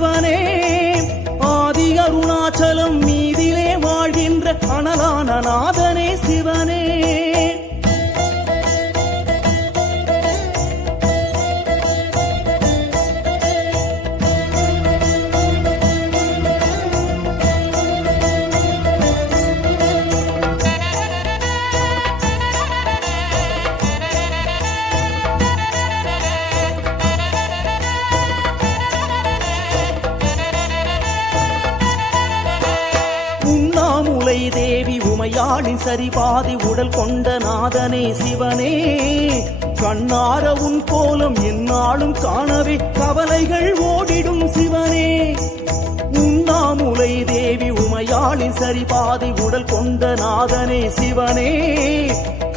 சிவனே ஆதி அருணாச்சலம் மீதிலே வாழ்கின்ற அனலான நாதனே சிவனே தேவி உமையாளின் சரிபாதி உடல் கொண்ட நாதனே சிவனே கண்ணார உன் கோலம் எந்நாளும் காணவே கவலைகள் ஓடிடும் சிவனே உண்ணாமுலை தேவி உமையாளின் சரிபாதி உடல் கொண்ட நாதனே சிவனே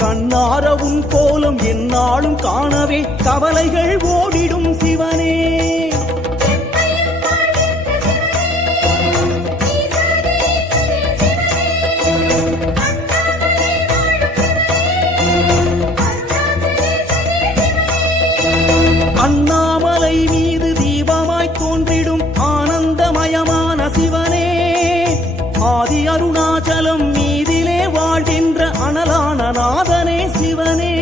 கண்ணார உன் கோலம் எந்நாளும் காணவே கவலைகள் ஓடிடும் சிவனே அண்ணாமலை மீது தீபமாய் தோன்றிடும் ஆனந்தமயமான சிவனே ஆதி அருணாச்சலம் மீதிலே வாழ்கின்ற அனலான நாதனே சிவனே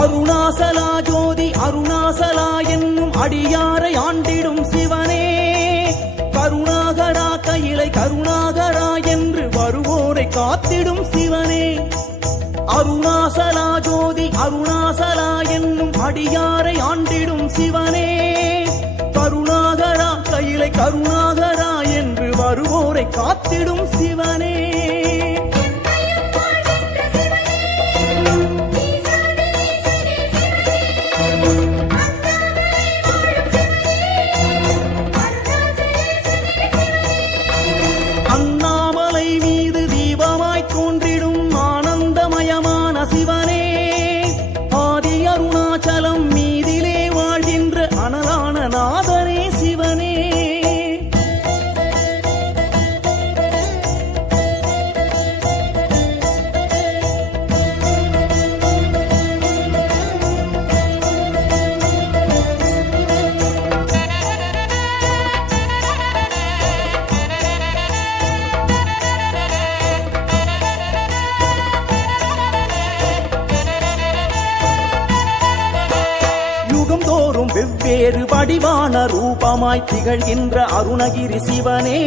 அருணாசலா ஜோதி அருணாசலா என்னும் அடியாரை ஆண்டிடும் சிவனே கருணாகரா கையிலை கருணாகரா என்று வருவோரை காத்திடும் சிவனே அருணாசலா ஜோதி அருணாசலா என்னும் அடியாரை ஆண்டிடும் சிவனே கருணாகரா கையிலை கருணாகரா என்று வருவோரை காத்திடும் சிவனே அண்ணாமலை மீது தீபமாய் தோன்றிடும் ஆனந்தமயமான சிவனே ஆதி அருணாச்சலம் மீதிலே வாழ்கின்ற அனலான நாதனே சிவனே யுகந்தோறும் வெவ்வேறு வடிவான ரூபமாய் திகழ்கின்ற அருணகிரி சிவனே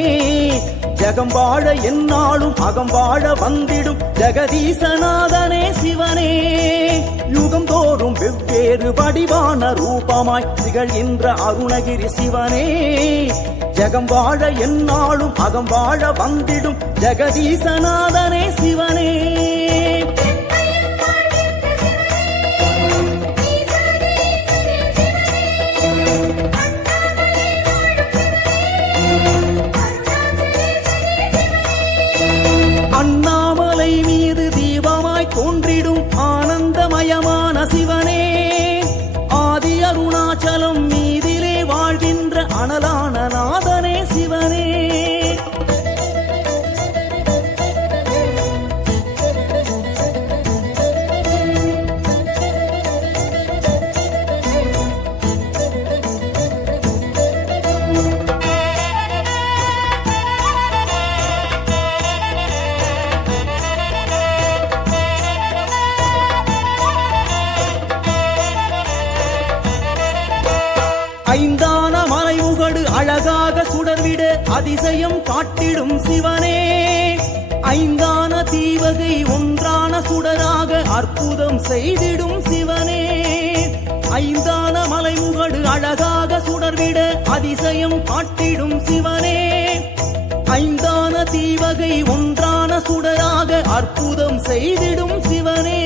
ஜகம் வாழ எந்நாளும் அகம் வாழ வந்திடும் ஜெகதீசநாதனே சிவனே யுகந்தோறும் வெவ்வேறு வடிவான ரூபமாய் திகழ்கின்ற அருணகிரி சிவனே ஜகம் வாழ எந்நாளும் அகம் வாழ வந்திடும் ஜெகதீசநாதனே சிவனே அண்ணாமலை மீது தீபமாய் தோன்றிடும் ஆனந்தமயமான சிவனே ஆதி அருணாச்சலம் மீதிலே வாழ்கின்ற அனலான நாதனே சிவனே ஐந்தான மலைமுகடு அழகாக சுடர்விட அதிசயம் காட்டிடும் சிவனே ஐந்தான தீவகை ஒன்றான சுடராக அற்புதம் செய்திடும் சிவனே ஐந்தான மலைமுகடு அழகாக சுடர்விட அதிசயம் காட்டிடும் சிவனே ஐந்தான தீவகை ஒன்றான சுடராக அற்புதம் செய்திடும் சிவனே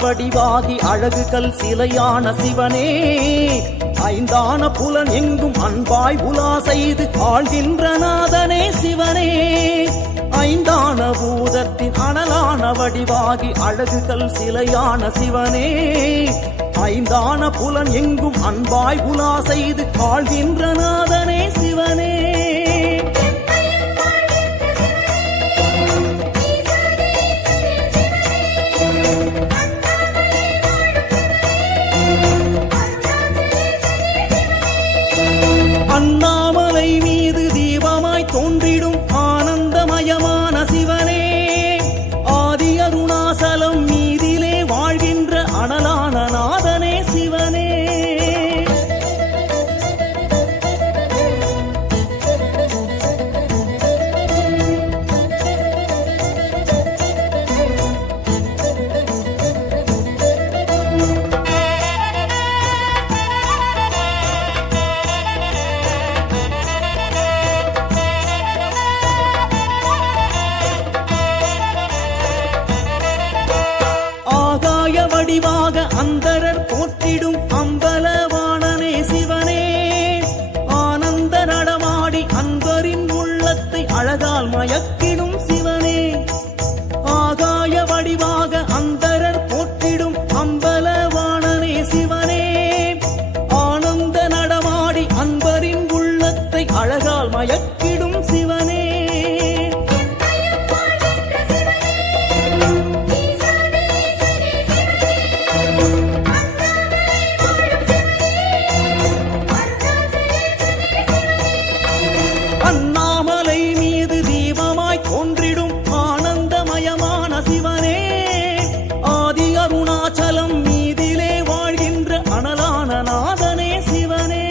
வடிவாகி அழகுகள் சிலையான சிவனே ஐந்தான புலன் எங்கும் அன்பாய் உலா செய்து ஆழ்கின்ற நாதனே சிவனே ஐந்தான பூதத்தின் அனலான வடிவாகி அழகுகள் சிலையான சிவனே ஐந்தான புலன் எங்கும் அன்பாய் உலா செய்து ஆழ்கின்ற நாதனே சிவனே அண்ணாமலை மீது தீபமாய் தோன்றிடும் ஆனந்தமயமான சிவனே ஆதி அருணாசலம் மீதிலே வாழ்கின்ற அனலான நாதனே சிவனே வடிவாக அந்தரர் போற்றிடும் அம்பலவாணனே சிவனே ஆனந்த நடமாடி அன்பரின் உள்ளத்தை அழகால் மயக்கிடும் சிவனே ஆகாய வடிவாக அந்தரர் போற்றிடும் அம்பலவாணனே சிவனே ஆனந்த நடமாடி அன்பரின் உள்ளத்தை அழகால் மயக்கிடும் சிவனே அண்ணாமலை மீது தீபமாய் தோன்றிடும் ஆனந்தமயமான சிவனே ஆதி அருணாச்சலம் மீதிலே வாழ்கின்ற அனலான நாதனே சிவனே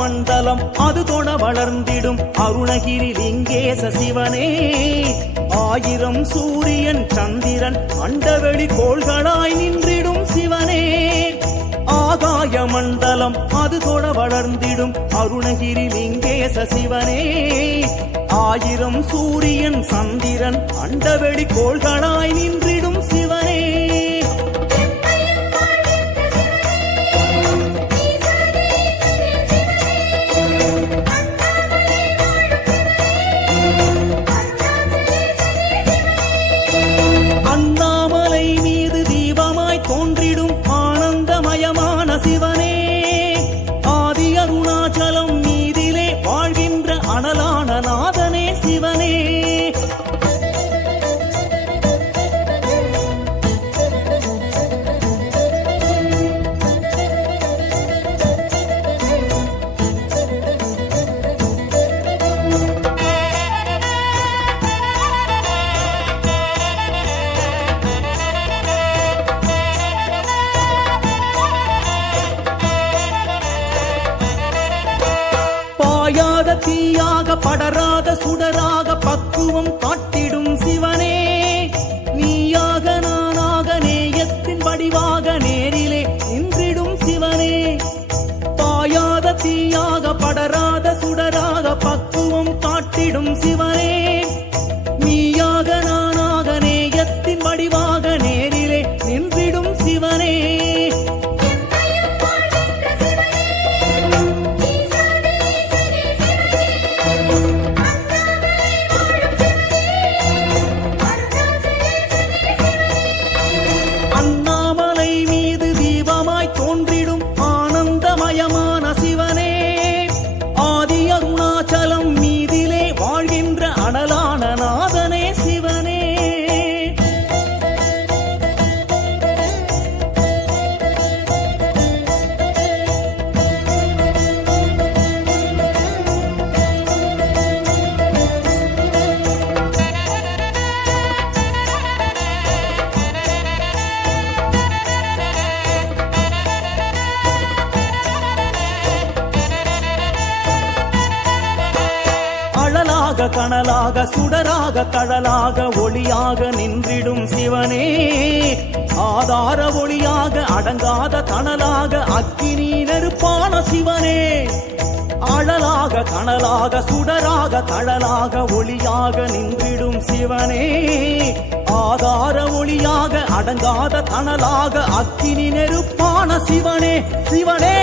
மண்டலம் அது தொட வளர்ந்திடும் அருணகிரி லிங்கேச சிவனே ஆயிரம் சூரியன் சந்திரன் அண்டவெளி கோள்களாய் நின்றிடும் சிவனே ஆகாய மண்டலம் அது தொட வளர்ந்திடும் அருணகிரி லிங்கேச சிவனே ஆயிரம் சூரியன் சந்திரன் அண்டவெளி கோள்களாய் நின்றிடும் சிவனே அண்ணாமலை மீது தீபமாய் தோன்றிடும் ஆனந்தமயமான சிவனே ஆதி அருணாச்சலம் மீதிலே வாழ்கின்ற அனலான நாதனே சிவனே பாயாத தீயாக படராத சுடராக பக்குவம் காட்டிடும் சிவனே நீயாக நானாக நேயத்தின் வடிவாக நேரிலே நின்றிடும் சிவனே பாயாத தீயாக படராத சுடராக பக்குவம் காட்டிடும் சிவனே நீயாக நானாக நேயத்தின் வடிவாக நேரிலே நின்றிடும் சிவனே அண்ணாமலை மீது தீபமாய் தோன்றிடும் ஆனந்தமயமான சிவனே ஆதி அருணாச்சலம் மீதிலே வாழ்கின்ற அனல் அனலாக கனலாக சுடராக கடலாக ஒளியாக நின்றிடும் சிவனே ஆதார ஒளியாக அடங்காத தணலாக அக்கினி நெருப்பான சிவனே அழலாக கனலாக சுடராக தழலாக ஒளியாக நின்றிடும் சிவனே ஆதார ஒளியாக அடங்காத தணலாக அக்கினி நெருப்பான சிவனே சிவனே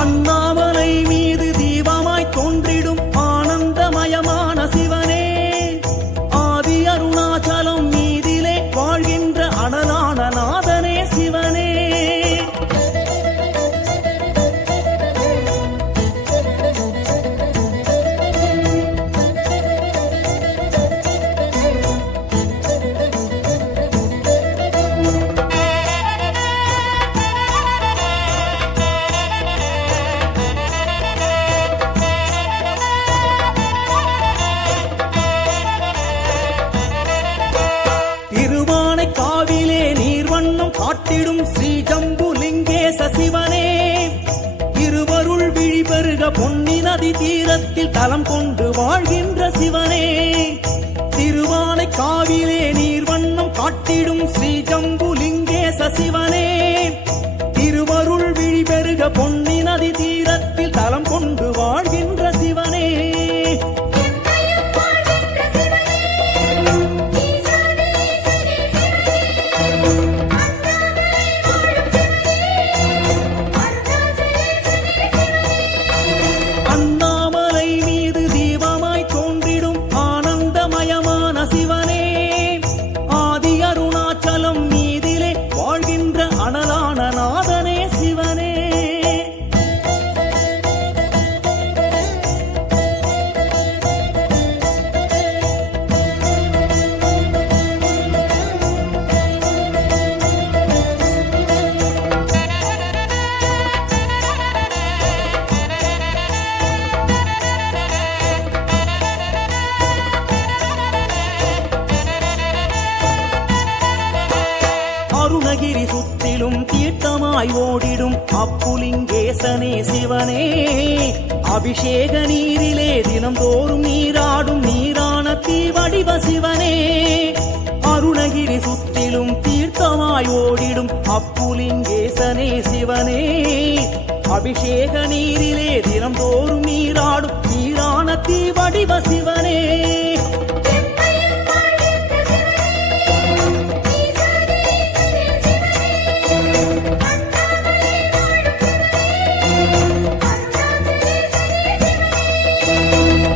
அண்ணாமலை மீது தீபமாய் தோன்றிடும் ஆனந்தமயமான சிவனே ஆதி அருணாச்சலம் மீதிலே வாழ்கின்ற அனலான நாதனே சிவனே திருவானைக்காவிலே நீர்வண்ணம் காட்டிடும் ஸ்ரீ ஜம்புலிங்கேச சிவனே இருவருள் விழிபெருக பொன்னி நதி தீரத்தில் தலம் கொண்டு வாழ்கின்ற சிவனே திருவானைக்காவிலே நீர்வண்ணம் காட்டிடும் ஸ்ரீ ஜம்புலிங்கேச சிவனே இருவருள் விழிபெருக பொன்னி நதி தீரத்தில் தலம் கொண்டு வாழ்கின்ற சிவனே அண்ணாமலை மீது தீபமாய் தோன்றிடும் ஆனந்தமயமான சிவனே ஆதி அருணாச்சலம் மீதிலே வாழ்கின்ற அனலான நாதனே சிவனே அருணகிரி சுத்திலும் தீர்த்தமாய் ஓடிடும் அப்புலிங்கேசனே சிவனே அபிஷேக நீரிலே தினந்தோறும் நீராடும் நீரான தீவடிவ சிவனே அருணகிரி சுத்திலும் தீர்த்தமாய் ஓடிடும் அப்புலிங்கேசனே சிவனே அபிஷேக நீரிலே தினந்தோறும் நீராடும் நீரான தீவடிவ சிவனே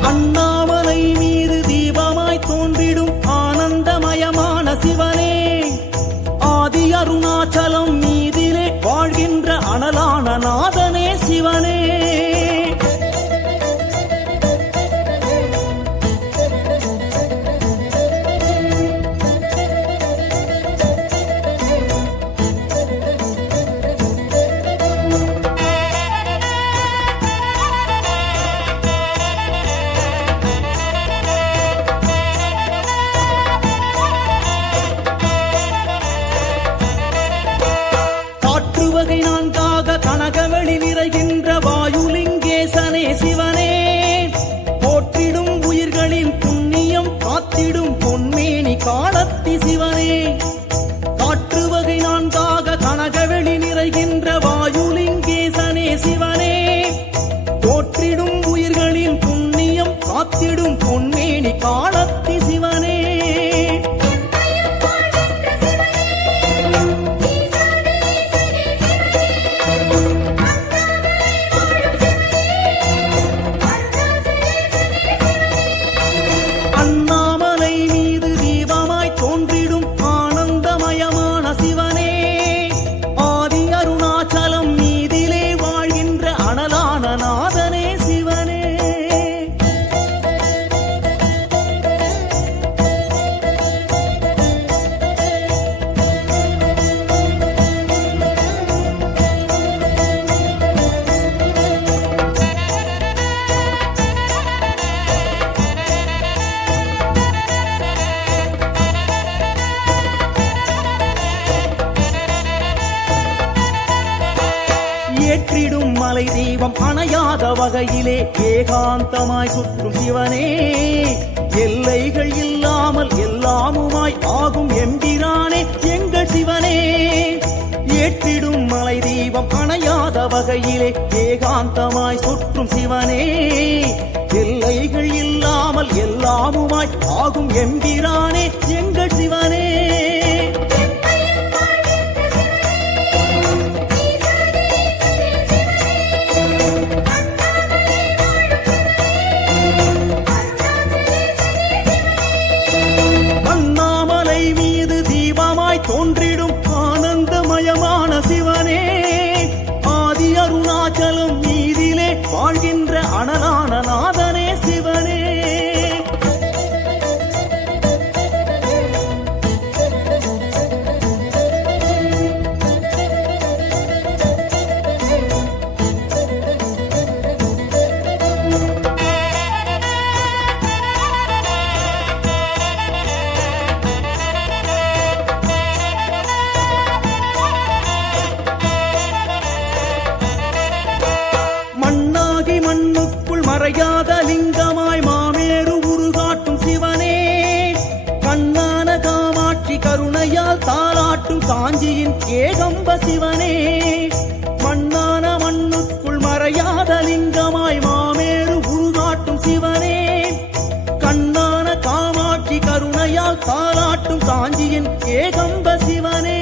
அண்ணாமலை மீது தீபமாய் தோன்றிடும் ஆனந்தமயமான சிவனே ஆதி அருணாச்சலம் மீதிலே வாழ்கின்ற அனலான நாதனே சிவனே வகை நான்காக கனகவெளி நிறைகின்ற வாயுலிங்கேசனே சிவனே போற்றிடும் உயிர்களின் புண்ணியம் காத்திடும் பொன்மேனி காலத்தி சிவனே காற்று வகை நான்காக கனகவெளி நிறைகின்ற வாயுலிங்கேசனே சிவனே போற்றிடும் உயிர்களின் புண்ணியம் காத்திடும் பொன்மேனி காலத்தி சிவனே அண்ணாமலை மீது தீபமாய் தோன்றிடும் ஆனந்தமயமான சிவனே ஆதி அருணாச்சலம் மீதிலே வாழ்கின்ற அனலான நாதனே சிவனே வகையிலே ஏகாந்தமாய் சுற்றும் சிவனே எல்லைகள் இல்லாமல் எல்லாமுமாய் ஆகும் எம்பிரானே எங்கள் சிவனே ஏற்றிடும் மலை தீபம் அணையாத வகையிலே ஏகாந்தமாய் சுற்றும் சிவனே எல்லைகள் இல்லாமல் எல்லாமுமாய் ஆகும் எம்பிரானே எங்கள் சிவனே அண்ணாமலை மீது தீபமாய் தோன்றிடும் ஆனந்தமயமான சிவனே ஆதி அருணாச்சலம் மீதிலே வாழ்கின்ற அனலான நாதனே சிவனே மண்ணாகி மண்ணுக்குள் மறையாத லிங்கமாய் மாமேறு உருகாட்டும் சிவனே கண்ணான காமாட்சி கருணையால் தாளாட்டும் காஞ்சியின் ஏகம்ப சிவனே மண்ணான மண்ணுக்குள் மறையாத லிங்கமாய் மாமேறு உருகாட்டும் சிவனே கண்ணான காமாட்சி கருணையால் தாளாட்டும் காஞ்சியின் ஏகம்ப சிவனே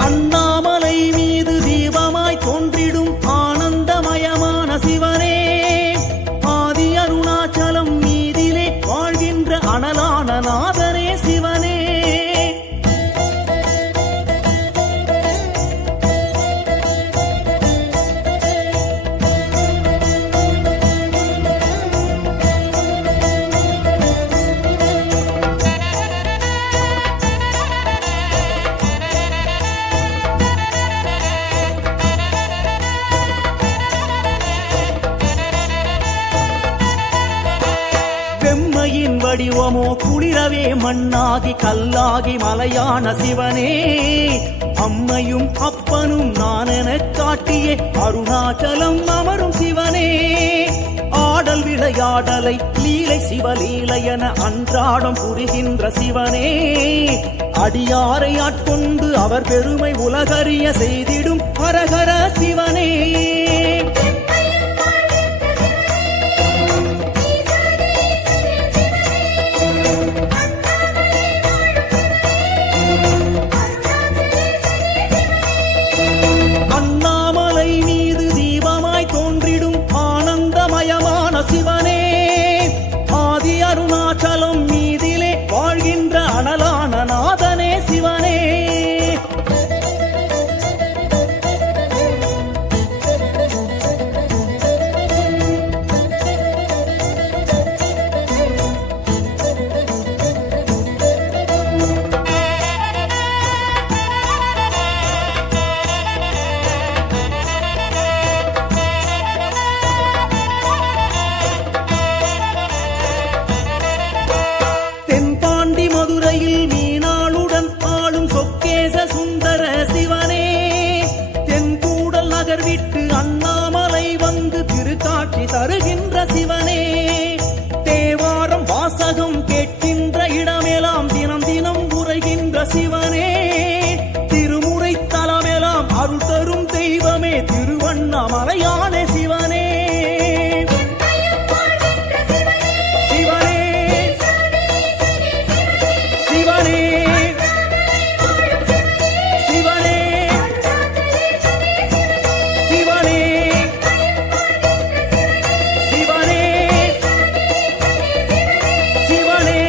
அண்ணாமலை மீது தீபமாய் தோன்றிடும் ஆனந்தமயமான சிவனே ஆதி அருணாச்சலம் மீதிலே வாழ்கின்ற அனலான நாதனே சிவனே வெம்மையின் வடிவமோ குளிரவே மண்ணாகி கல்லாகி மலையான சிவனே அம்மையும் அப்பனும் நான் எனக் காட்டியே அருணாச்சலம் அமரும் சிவனே ஆடல் விளையாடலை லீலை சிவலீலை என அன்றாடம் புரிகின்ற சிவனே அடியாரை ஆட்கொண்டு அவர் பெருமை உலகறிய செய்திடும் ஹரஹர சிவனே அண்ணாமலை மீது தீபமாய் தோன்றிடும் ஆனந்தமயமான சிவனே ஆதி அருணாச்சலம் மீதிலே வாழ்கின்ற அனலான நாதனே சிவனே தென்பாண்டி மதுரையில் மீனாளுடன் ஆளும் சொக்கேச சுந்தர சிவனே தென்கூடல் நகர் விட்டு அண்ணாமலை வந்து திருக்காட்சி தருகின்ற சிவனே தேவாரம் வாசகம் கேட்கின்ற இடமெல்லாம் தினம் தினம் உரைகின்ற சிவனே திருமுறை தலமெல்லாம் அருள் தரும் தெய்வமே திருவண்ணாமலையான சிவனே சிவனே சிவனே சிவனே சிவனே சிவனே சிவனே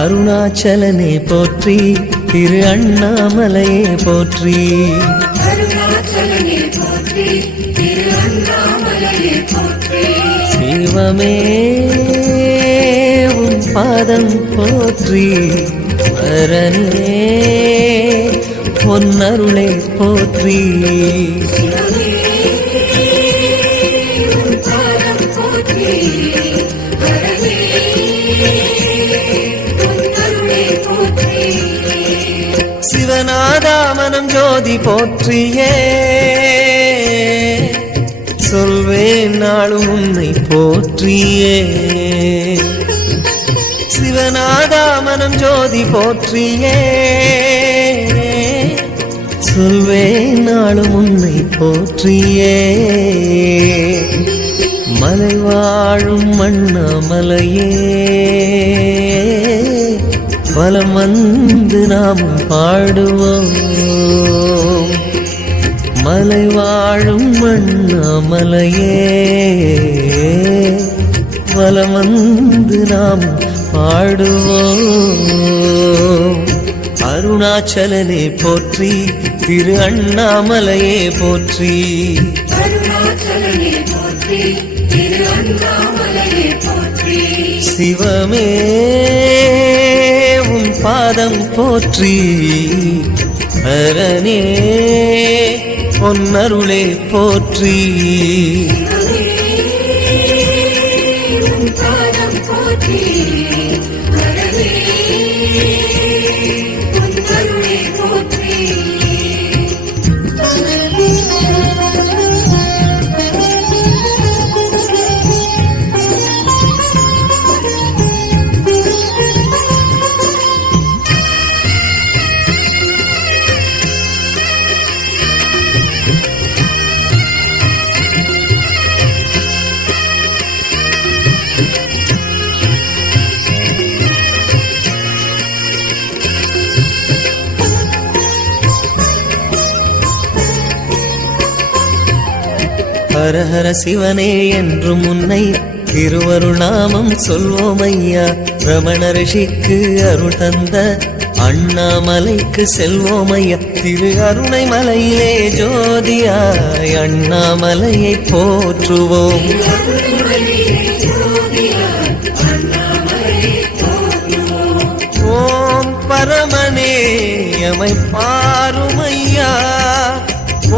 அருணாச்சலனே போற்றி, திரு அண்ணாமலையே போற்றி. அருணாச்சலனே போற்றி, திரு அண்ணாமலையே போற்றி. சிவமே உன் பாதம் போற்றி, அரனே பொன்னருளே போற்றி. சிவநாதா மனம் ஜோதி போற்றியே, சொல்வேன் நாளும் உன்னை போற்றியே. சிவநாதா மனம் ஜோதி போற்றியே, சொல்வேன் நாளும் உன்னை போற்றியே. மலை வாழும் அண்ணாமலையே, வலம் வந்து நாம் பாடுவோம். மலை வாழும் அண்ணாமலையே, வலம் வந்து நாம் பாடுவோம். அருணாச்சலனே போற்றி, திரு அண்ணாமலையே போற்றி. அருணாச்சலனே போற்றி, திரு அண்ணாமலையே போற்றி. சிவமே உன் பாதம் போற்றி, அரனே பொன்னருளே போற்றி. ஹரஹர சிவனே என்றும் உன்னை திருவருளாமம் சொல்வோம் ஐயா. ரமண ரிஷிக்கு அருள் தந்த அண்ணாமலைக்கு செல்வோம் ஐயா. திரு அருணை மலையிலே ஜோதியாய் அண்ணாமலையை போற்றுவோம். ஓம் பரமனே எமை பாருமையா,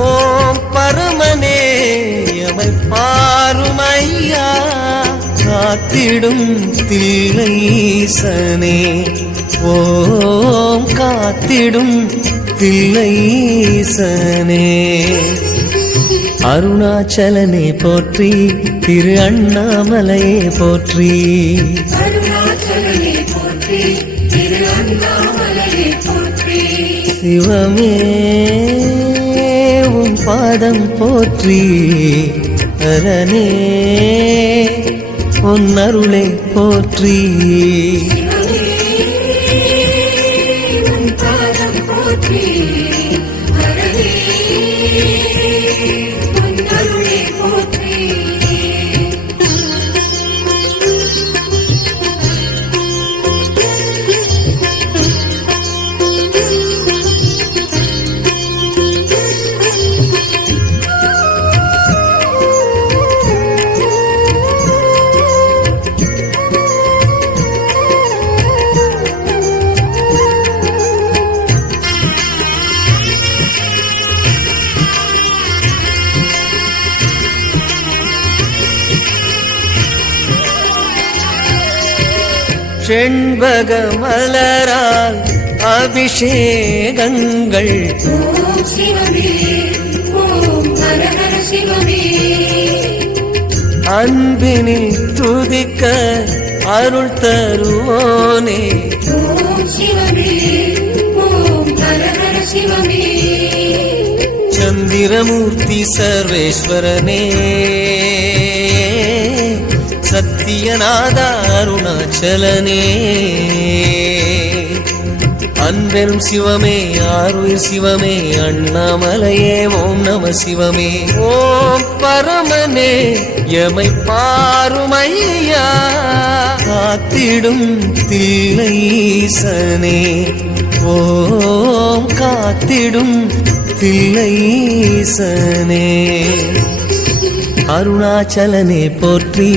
ஓம் பரமனே எமை பாருமையா. காத்திடும் தில்லைசனே, ஓம் காத்திடும் தில்லைசனே. அருணாச்சலனே போற்றி, திரு அண்ணாமலையே போற்றி. அருணாச்சலனே போற்றி, திரு அண்ணாமலையே போற்றி. சிவமே உன் பாதம் போற்றி, அரனே பொன்னருளே போற்றி. செண்பக மலரால் அபிஷேகங்கள், ஓம் சிவமே, ஓம் ஹரஹர சிவமே. அன்பினில் துதிக்க அருள் தருவோனே. ஓம் சிவமே, ஓம் ஹரஹர சிவமே. சந்திரமூர்த்தி சர்வேஸ்வரனே, சத்தியநாத அருணாச்சலனே. அன்பெரும் சிவமே, ஆருயிர் சிவமே, அண்ணாமலையே ஓம் நம சிவமே. ஓம் பரமனே எமை பாருமையா, காத்தி காத்திடும் தில்லைசனே ஓம் காத்திடும் தில்லைசனே அருணாச்சலனே போற்றி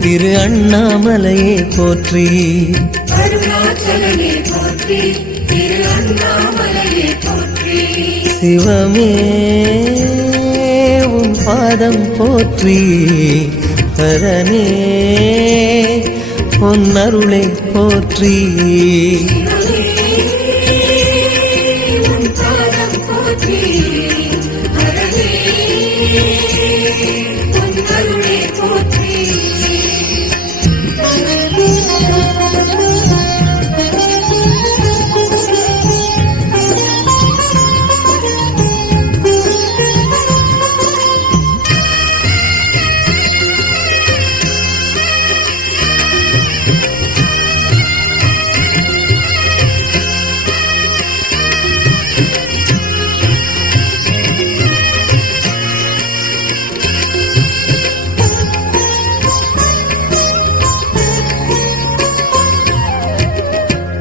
திரு அண்ணாமலையே போற்றி அருணாச்சலனே போற்றி திரு அண்ணாமலையே போற்றி சிவமே உன் பாதம் போற்றி ஹரனே உன் அருளை போற்றி உன் பாதம் போற்றி ஹரனே உன் அருளை போற்றி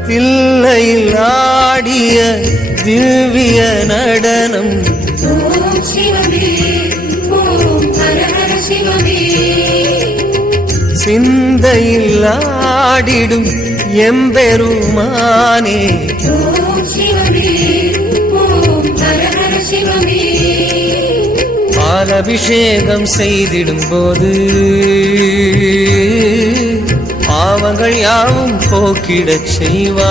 தில்லையில் ஆடிய திவ்ய நடனம் ஓம் சிவமே ஓம் ஹர ஹர சிவமே சிந்தையில் ஆடிடும் எம்பெருமானே ஓம் சிவமே ஓம் ஹர ஹர சிவமே பாலபிஷேகம் செய்திடும் போது பாவங்கள் யாவும் போக்கிடச் செய்வாய்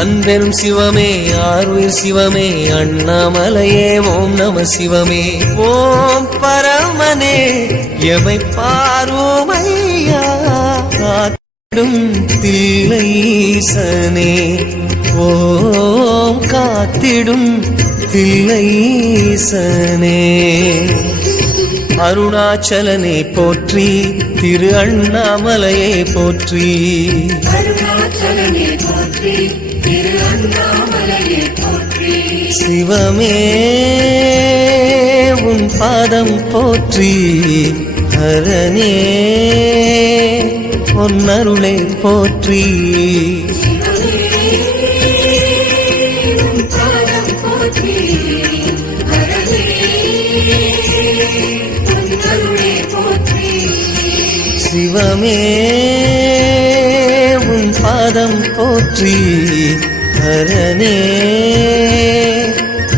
அன்பெரும் சிவமே ஆருயிர் சிவமே அண்ணாமலையே ஓம் நம சிவமே ஓம் பரமனே எமை பாருமையா காத்திடும் தில்லைசனே ஓம் காத்திடும் தில்லைசனே அருணாச்சலனே போற்றி திரு அண்ணாமலையே போற்றி அருணாச்சலனே போற்றி திரு அண்ணாமலையே போற்றி சிவமே உன் பாதம் போற்றி ஹரனே உன் அருளை போற்றி உன் பாதம் போற்றி ஹரனே உன் அருளை போற்றி சிவமே உன் பாதம் போற்றி ஹரனே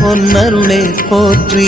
உன் அருளை போற்றி